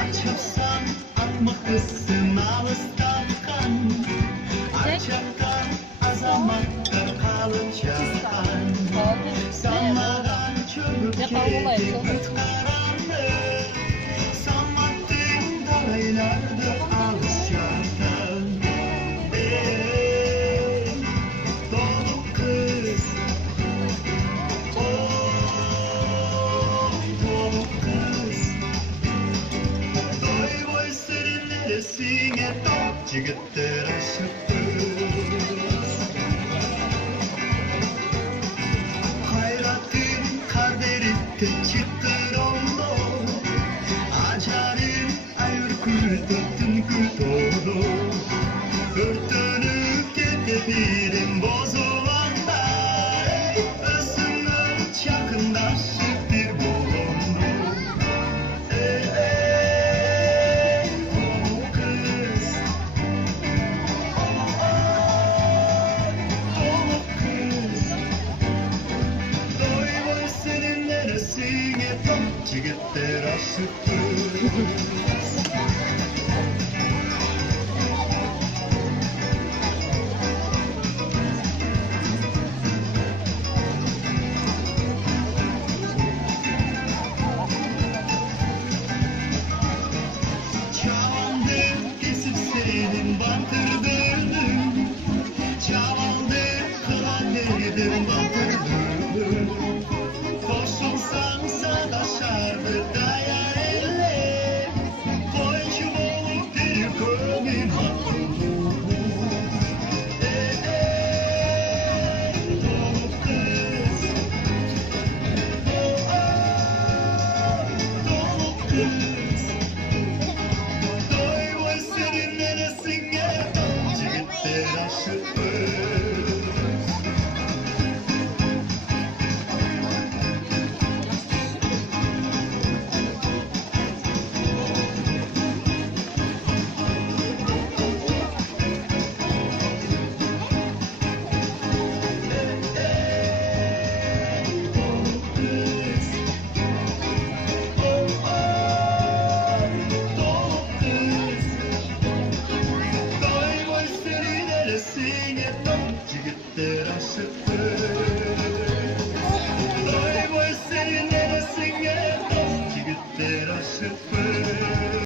Açıpsan atmaktasın alışkanlıktan. Açaktan azamakta kalacaktan. Sanmadan çökecek karanlık. Sanmadığın dağlarda alışacaktın. Dolu kız. Dolu kız. Doy boy serinleresine top jigitler aşıkız. Hayratın kaderinde çıktır oldu. Acarın ayır kurtutun kurtuldu. Örtünüp gidebilirim bozulanda. Özümden çakındaşlıktır bulundu. O kız. O kız. Doy boy senin neresine top jigitler aşıktır.